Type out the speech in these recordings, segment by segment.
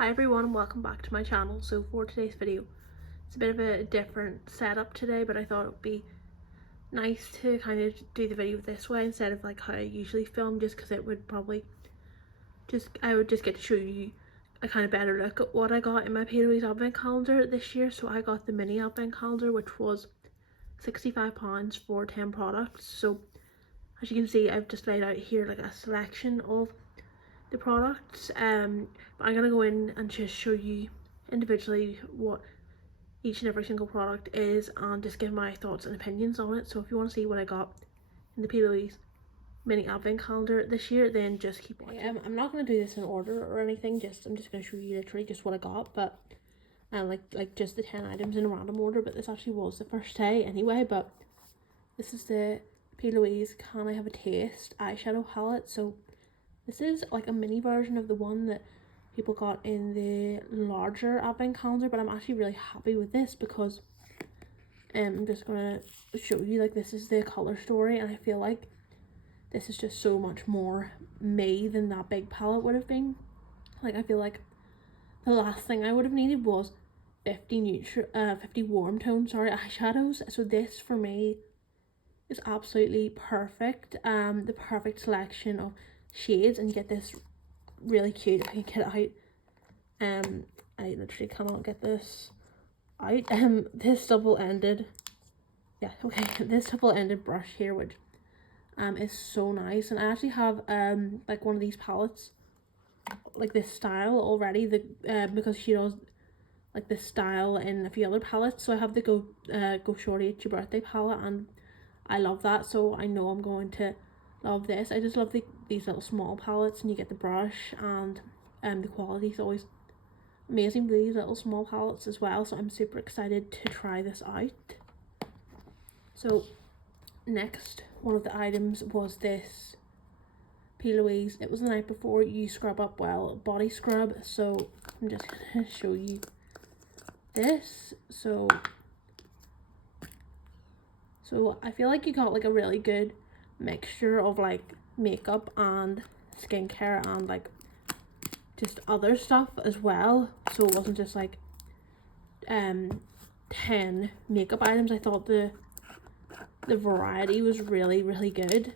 Hi everyone and welcome back to my channel. So for today's video, it's a bit of a different setup today, but I thought it would be nice to kind of do the video this way instead of like how I usually film, just because it would probably I would just get to show you a kind of better look at what I got in my Plouise advent calendar this year. So I got the mini advent calendar, which was £65 for 10 products. So as you can see, I've just laid out here like a selection of the products, but I'm gonna go in and just show you individually what each and every single product is and just give my thoughts and opinions on it. So if you want to see what I got in the Plouise mini advent calendar this year, then just keep watching. I'm not going to do this in order or anything, I'm just going to show you literally just what I got, but like just the 10 items in a random order. But this actually was the first day anyway. But this is the Plouise Can I Have a Taste eyeshadow palette. So this is like a mini version of the one that people got in the larger advent calendar, but I'm actually really happy with this because I'm just gonna show you, like, this is the color story, and I feel like this is just so much more me than that big palette would have been. Like, I feel like the last thing I would have needed was 50 warm tone eyeshadows. So this for me is absolutely perfect. The perfect selection of shades, and you get this really cute, if I can get it out, I literally cannot get this out, this double-ended this double-ended brush here, which is so nice. And I actually have like one of these palettes, like this style already, because she does like this style in a few other palettes. So I have the Go Shorty It's Your Birthday palette, and I love that, so I know I'm going to love this. I just love these little small palettes, and you get the brush, and the quality is always amazing with these little small palettes as well. So I'm super excited to try this out. So next, one of the items was this Plouise It Was the Night Before You Scrub Up Well body scrub. So I'm just gonna show you this. So I feel like you got like a really good mixture of like makeup and skincare and like just other stuff as well. So it wasn't just like 10 makeup items. I thought the variety was really good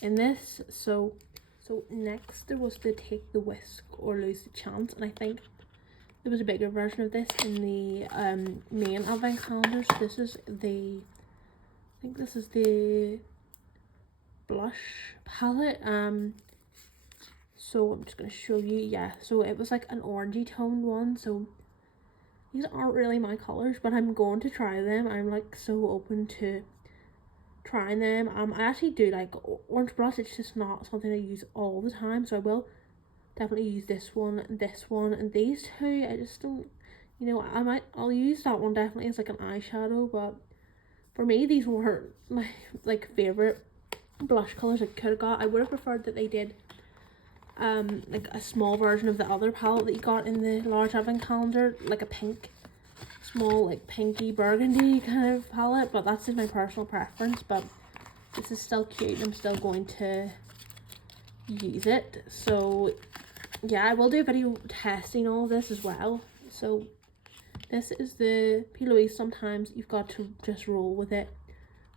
in this. So next there was the Take the Whisk or Lose the Chance, and I think there was a bigger version of this in the main advent calendar. So this is the blush palette. So I'm just going to show you. Yeah, so it was like an orangey toned one. So these aren't really my colors, but I'm going to try them. I'm like so open to trying them. I actually do like orange blush. It's just not something I use all the time, so I will definitely use this one, and these two. I just don't, I'll use that one definitely as like an eyeshadow, but for me these weren't my like favorite blush colors I could have got. I would have preferred that they did like a small version of the other palette that you got in the large advent calendar, like a small like pinky burgundy kind of palette, but that's just my personal preference. But this is still cute, and I'm still going to use it. So yeah, I will do a video testing all of this as well. So this is the Plouise Sometimes You've Got to Just Roll With It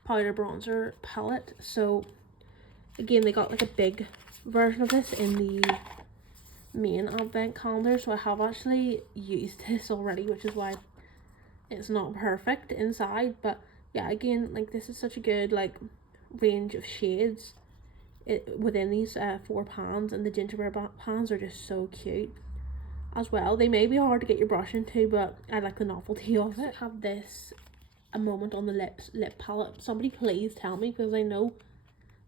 powder bronzer palette. So again, they got like a big version of this in the main advent calendar, so I have actually used this already, which is why it's not perfect inside. But yeah, again, like this is such a good like range of shades within these 4 pans, and the gingerbread pans are just so cute as well. They may be hard to get your brush into, but I like the novelty of it. I have this A Moment on the Lips lip palette. Somebody please tell me, because I know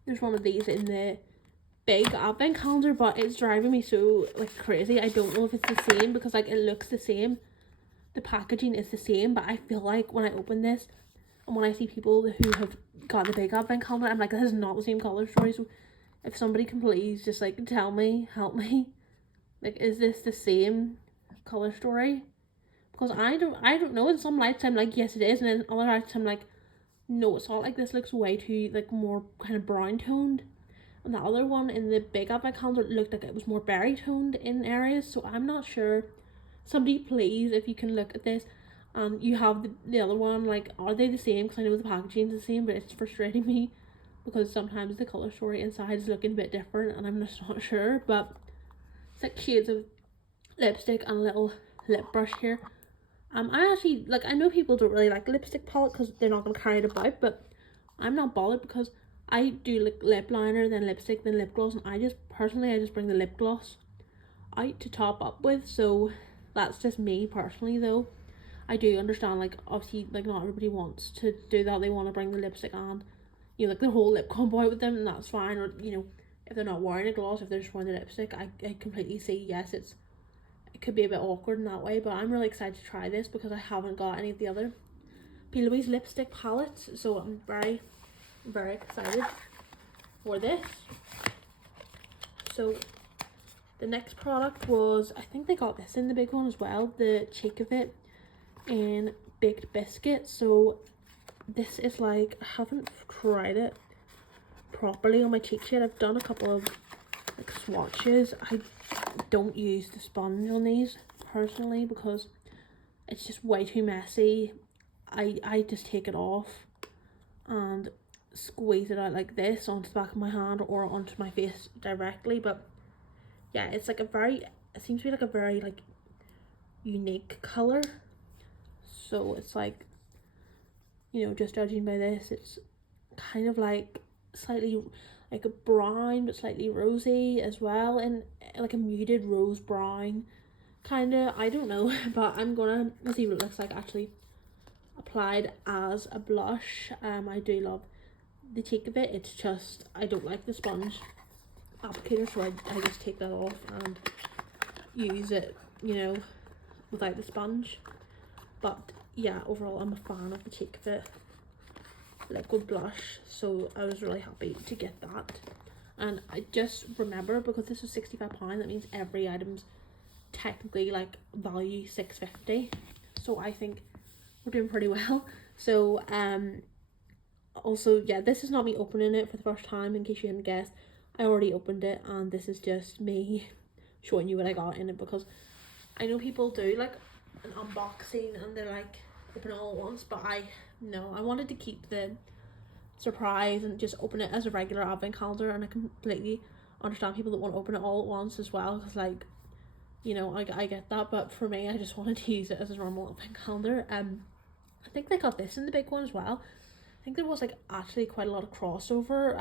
there's one of these in the big advent calendar, but it's driving me so like crazy. I don't know if it's the same, because like it looks the same, the packaging is the same, but I feel like when I open this and when I see people who have got the big advent calendar, I'm like, this is not the same color story. So if somebody can please just like tell me, help me, like, is this the same color story? Because I don't know. In some lights I'm like, yes it is, and in other lights I'm like, no, it's not. Like, this looks way too like more kind of brown toned, and the other one in the big advent calendar looked like it was more berry toned in areas. So I'm not sure somebody please, if you can look at this, you have the other one, like, are they the same? Because I know the packaging is the same, but it's frustrating me because sometimes the colour story inside is looking a bit different and I'm just not sure. But it's like shades of lipstick and a little lip brush here. I actually, like, I know people don't really like lipstick palette because they're not going to carry it about, but I'm not bothered because I do like lip liner, then lipstick, then lip gloss, and I just bring the lip gloss out to top up with. So that's just me personally, though. I do understand, like, obviously, like, not everybody wants to do that. They want to bring the lipstick and, you know, like, the whole lip combo out with them, and that's fine. Or, you know, if they're not wearing a gloss, if they're just wearing the lipstick, I completely see, yes, it could be a bit awkward in that way, but I'm really excited to try this because I haven't got any of the other Plouise lipstick palettes, so I'm very, very excited for this. So the next product was, I think they got this in the big one as well, the Cheek of It in Baked Biscuit. So this is like, I haven't tried it properly on my cheeks yet. I've done a couple of like swatches. I don't use the sponge on these personally because it's just way too messy. I just take it off and squeeze it out like this onto the back of my hand or onto my face directly. But yeah, it's like it seems to be like a very like unique color. So it's like, you know, just judging by this, it's kind of like slightly like a brown but slightly rosy as well, and like a muted rose brown kind of, I don't know. But I'm gonna see what it looks like actually applied as a blush. I do love the Cheek of It. It's just I don't like the sponge applicator, so I just take that off and use it, you know, without the sponge. But yeah, overall I'm a fan of the Cheek of It liquid blush, so I was really happy to get that. And I just remember, because this was £65, that means every item's technically like value £6.50, so I think we're doing pretty well. So also, yeah, this is not me opening it for the first time, in case you hadn't guessed. I already opened it, and this is just me showing you what I got in it, because I know people do like an unboxing and they're like open it all at once, but I wanted to keep the surprise and just open it as a regular advent calendar. And I completely understand people that want to open it all at once as well, because, like, you know, I get that, but for me, I just wanted to use it as a normal advent calendar. I think they got this in the big one as well. I think there was like actually quite a lot of crossover,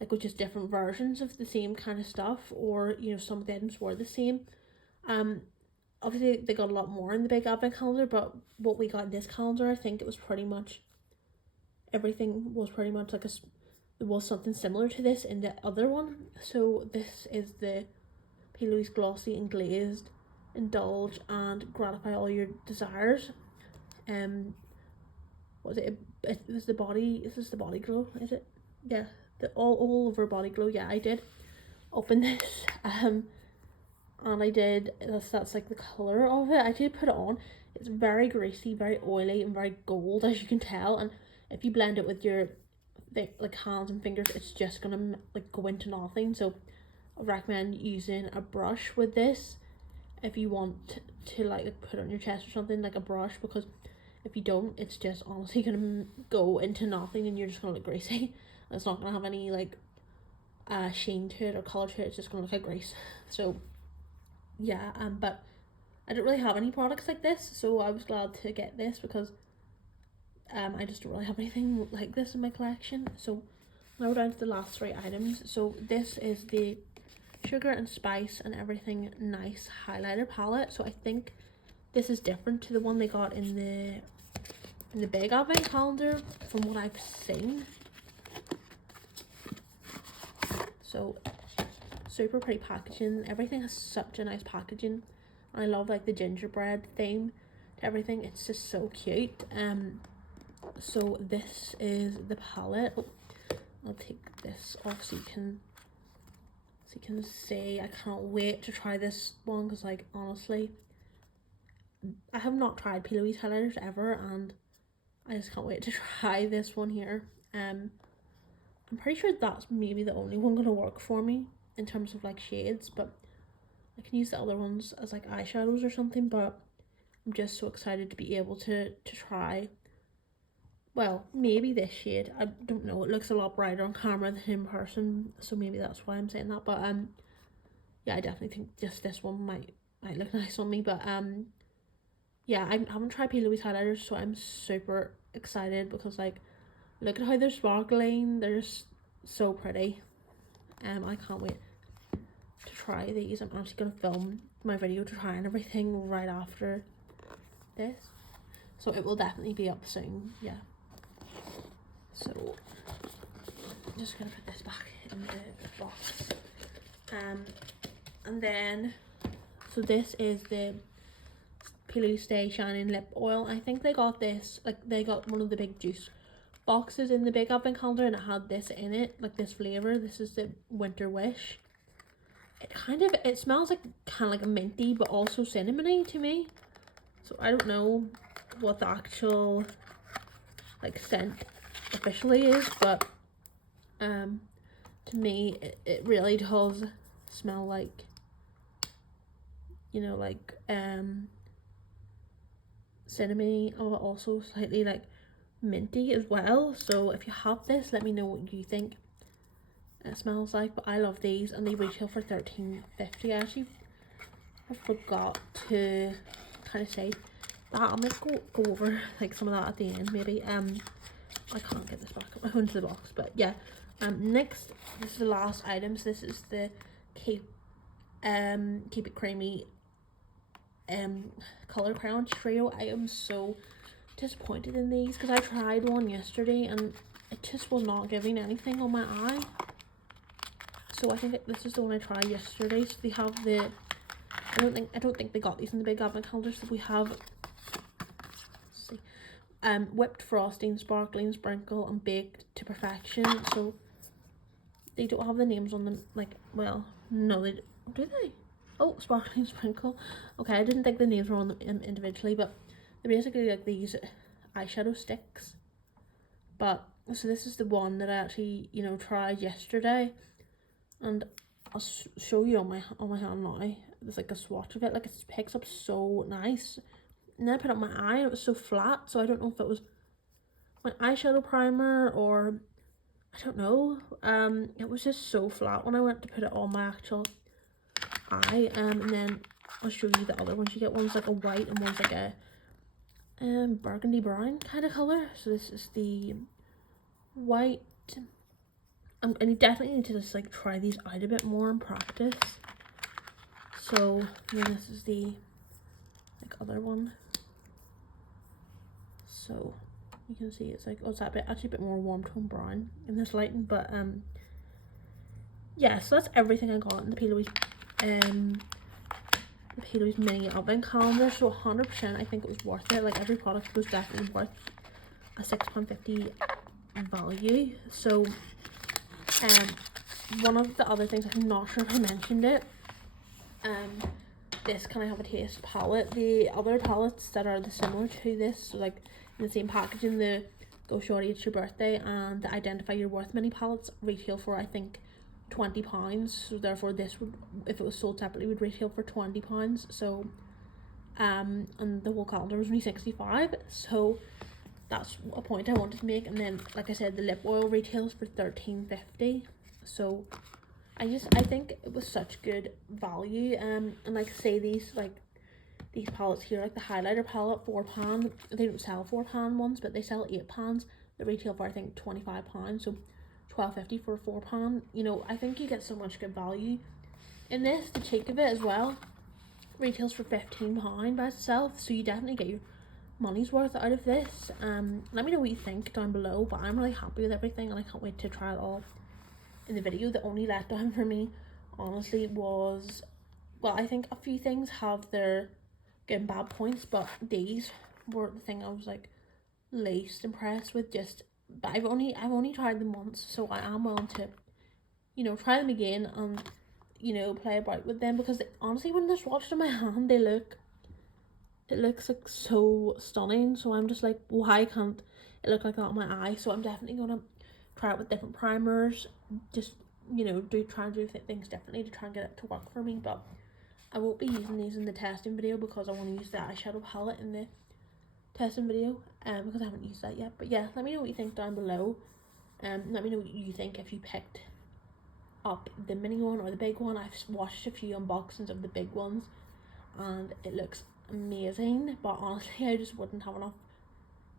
like with just different versions of the same kind of stuff, or, you know, some of the items were the same. Obviously they got a lot more in the big advent calendar, but what we got in this calendar, I think it was pretty much, everything was pretty much like there was something similar to this in the other one. So this is the Plouise Glossy and Glazed Indulge and Gratify All Your Desires. Was it? It was the body. Is this the body glow? Is it? Yeah, the all over body glow. Yeah, I did open this. And I did. That's like the color of it. I did put it on. It's very greasy, very oily, and very gold, as you can tell. And if you blend it with your like hands and fingers, it's just gonna like go into nothing. So I recommend using a brush with this if you want to like put it on your chest or something, like a brush, because if you don't, it's just honestly gonna go into nothing and you're just gonna look greasy. It's not gonna have any like sheen to it or colour to it. It's just gonna look like grease. So yeah, but I don't really have any products like this, so I was glad to get this, because I just don't really have anything like this in my collection. So now we're down to the last 3 items. So this is the Sugar and Spice and Everything Nice highlighter palette. So I think this is different to the one they got in the big advent calendar from what I've seen. So super pretty packaging. Everything has such a nice packaging. I love like the gingerbread theme to everything. It's just so cute. So this is the palette. Oh, I'll take this off so you can see. I can't wait to try this one, because like honestly, I have not tried Plouise highlighters ever, and I just can't wait to try this one here. I'm pretty sure that's maybe the only one gonna work for me in terms of like shades, but I can use the other ones as like eyeshadows or something, but I'm just so excited to be able to try, well, maybe this shade. I don't know, it looks a lot brighter on camera than in person, so maybe that's why I'm saying that. But yeah, I definitely think just this one might look nice on me. But yeah, I haven't tried Plouise highlighters, so I'm super excited because like, look at how they're sparkling. They're just so pretty. I can't wait to try these. I'm actually gonna film my video to try and everything right after this, so it will definitely be up soon. Yeah. So I'm just gonna put this back in the box. And then, so this is the Plouise Stay Shining Lip Oil. I think they got this, like they got one of the big juice boxes in the big advent calendar, and it had this in it, like this flavour. This is the Winter Wish. It smells like kind of like a minty but also cinnamony to me. So I don't know what the actual like scent officially is, but to me it really does smell like, you know, like cinnamony, but also slightly like minty as well. So if you have this, let me know what you think it smells like. But I love these, and they retail for $13.50. Actually, I forgot to kind of say that. I might go over like some of that at the end maybe. I can't get this back into the box, but yeah. Next, this is the last items. This is the Keep It Creamy color crayon trio. I am so disappointed in these because I tried one yesterday and it just was not giving anything on my eye. So I think this is the one I tried yesterday. So they have the, I don't think they got these in the big advent calendar. So we have, let's see, whipped frosting, sparkling sprinkle, and baked to perfection. So they don't have the names on them, like, well, no, they do they? Oh, sparkling sprinkle. Okay, I didn't think the names were on them individually, but they're basically like these eyeshadow sticks. But so this is the one that I actually, you know, tried yesterday, and I'll show you on my hand now. There's like a swatch of it, like it picks up so nice. And then I put it on my eye and it was so flat, so I don't know if it was my eyeshadow primer or I don't know. It was just so flat when I went to put it on my actual eye. And then I'll show you the other ones. You get one's like a white and one's like a burgundy brown kind of color. So this is the white. And you definitely need to just like try these out a bit more and practice. So then this is the like other one. So you can see it's like, oh, it's that bit actually a bit more warm tone brown in this lighting. But yeah, so that's everything I got in the Plouise mini advent calendar. So 100% I think it was worth it. Like every product was definitely worth a £6.50 value. So one of the other things, I'm not sure if I mentioned it, this Can I Have a Taste palette. The other palettes that are similar to this, so like in the same packaging, the Go Shorty It's Your Birthday and the Identify Your Worth mini palettes retail for I think £20. So therefore this would, if it was sold separately, would retail for £20. So and the whole calendar was only 65. So that's a point I wanted to make. And then like I said, the lip oil retails for £13.50. So I think it was such good value. And like say these palettes here, like the highlighter palette, £4. They don't sell £4 ones, but they sell £8. They retail for I think £25. So £12.50 for £4. You know, I think you get so much good value in this. The cheek of it as well retails for £15 by itself, so you definitely get your money's worth out of this. Let me know what you think down below, but I'm really happy with everything and I can't wait to try it all in the video. The only letdown for me honestly was, well, I think a few things have their good and bad points, but these were the thing I was like least impressed with. But I've only tried them once, so I am willing to, you know, try them again and, you know, play about with them, because honestly when they're swatched in my hand, it looks like so stunning. So I'm just like, why can't it look like that on my eye? So I'm definitely gonna try it with different primers, just, you know, try and do things differently to try and get it to work for me. But I won't be using these in the testing video because I want to use the eyeshadow palette in the testing video, because I haven't used that yet. But yeah, let me know what you think down below. Let me know what you think if you picked up the mini one or the big one. I've watched a few unboxings of the big ones and it looks amazing, but honestly I just wouldn't have enough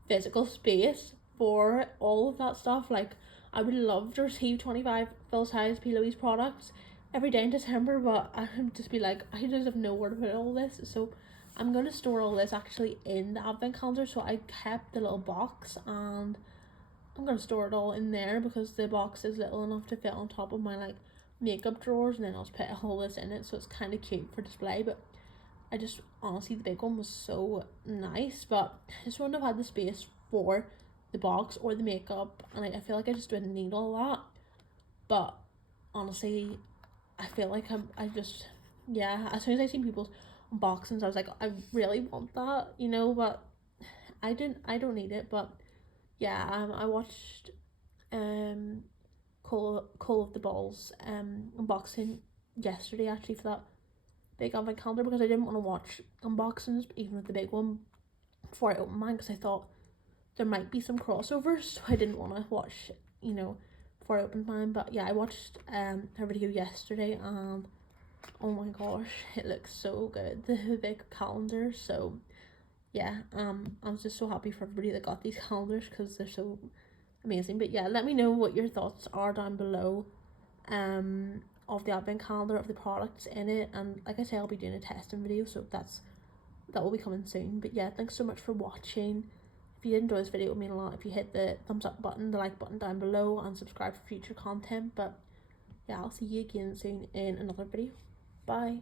physical space for all of that stuff. Like, I would love to receive 25 full size Plouise products every day in December, but I'd just be like, I just have nowhere to put all this. So I'm going to store all this actually in the advent calendar. So I kept the little box and I'm going to store it all in there because the box is little enough to fit on top of my like makeup drawers, and then I'll just put all this in it, so it's kind of cute for display. But I just, honestly, the big one was so nice, but I just wouldn't have had the space for the box or the makeup, and I feel like I just didn't need all that. But honestly, I feel like I just, yeah, as soon as I seen people's unboxings, I was like, I really want that, you know, but I don't need it. But yeah, I watched Call of the Balls unboxing yesterday actually for that big advent calendar, because I didn't want to watch unboxings even with the big one before I opened mine, because I thought there might be some crossovers, so I didn't want to watch, you know, before I opened mine. But yeah, I watched her video yesterday and oh my gosh, it looks so good, the big calendar. So yeah, I'm just so happy for everybody that got these calendars because they're so amazing. But yeah, let me know what your thoughts are down below of the advent calendar, of the products in it, and like I say, I'll be doing a testing video, so that will be coming soon. But yeah, thanks so much for watching. If you did enjoy this video, it would mean a lot if you hit the thumbs up button, the like button down below, and subscribe for future content. But yeah, I'll see you again soon in another video. Bye.